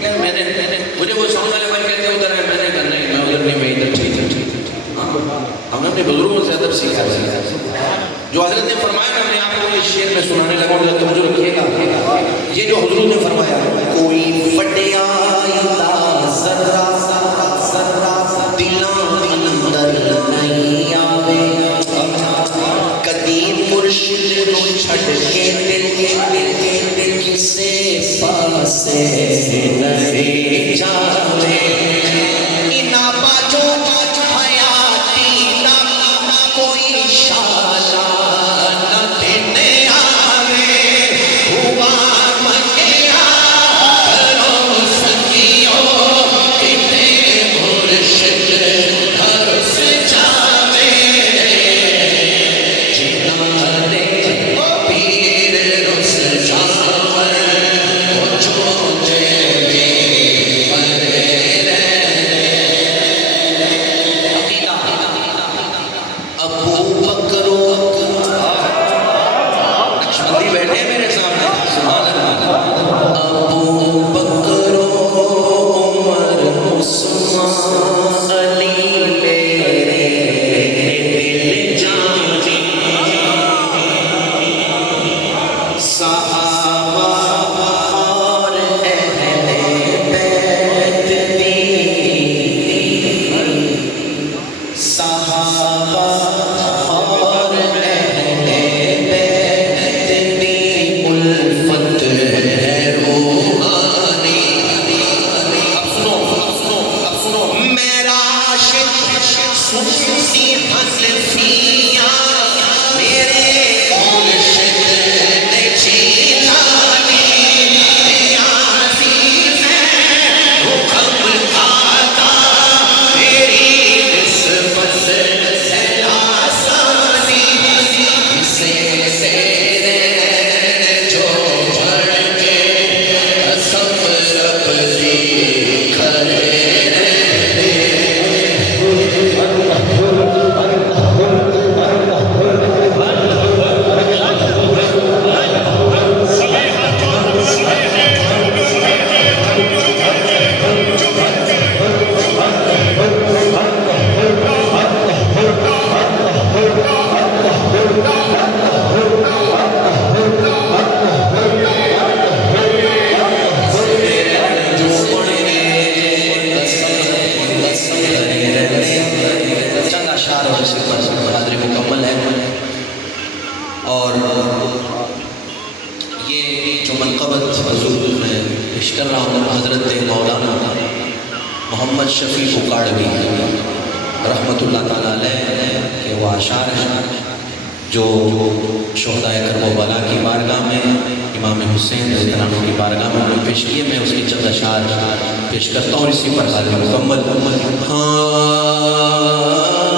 میں نے مجھے وہ سامنے والے بھائی کہتے ادھر ہے، میں نے کہا نہیں میں ادھر نہیں، میں ادھر ٹھیک ہے۔ ہم نے اپنے بزرگوں سے ادب سیکھا ہے، جو حضرت نے فرمایا میں آپ کو یہ شعر میں سنانے لگا ہوں، توجہ رکھیے گا۔ یہ جو حضور نے فرمایا کوئی وڈیائی دا ذرہ دلاں اندر نہیں آوے، کدی مرشد نو چھڈ کے دل کسے پاسے نہیں جاوے، انہاں باجوں حیاتی دا کوئی شالا نہ دینے آوے، ہوا منگیا کرو سکیو کتے مرشد گھر سے جاوے، جنہاں نے پیر رس جاور وہ چھوٹے بھی پرے عقیدہ ابو بکر نقشبندی بیٹھے ہیں میرے سامنے، سبحان اللہ، ابو بکر عمر عثمان علی میرے دل جانی، صحابہ اور اہل بیت دی، صحابہ اور اہل بیت دی الفت ہے روحانی۔ اب سنو میرا عاشق سنی حنفیاں میرے مرشد نے جیلانی، نیازی میں حکم آتا میری نسبت ہے آسانی، اسے تیرے جو بڑھ کے قسم رب دی کھڑے چند اشعار اور اس کے بعد برادری مکمل ہے، اور یہ جو منقبت حضور میں پیش کر رہا ہوں حضرت مولانا محمد شفیع اکاڑوی رحمۃ اللہ تعالیٰ علیہ کے وہ اشعار ہیں جو شہدائے کرب و بلا کی بارگاہ میں امام حسین رضی اللہ عنہ کی بارگاہ میں انہوں نے پیش کیے۔ میں اس کی چند اشعار پیش کرتا ہوں، اسی پر حاضر مکمل۔ ہاں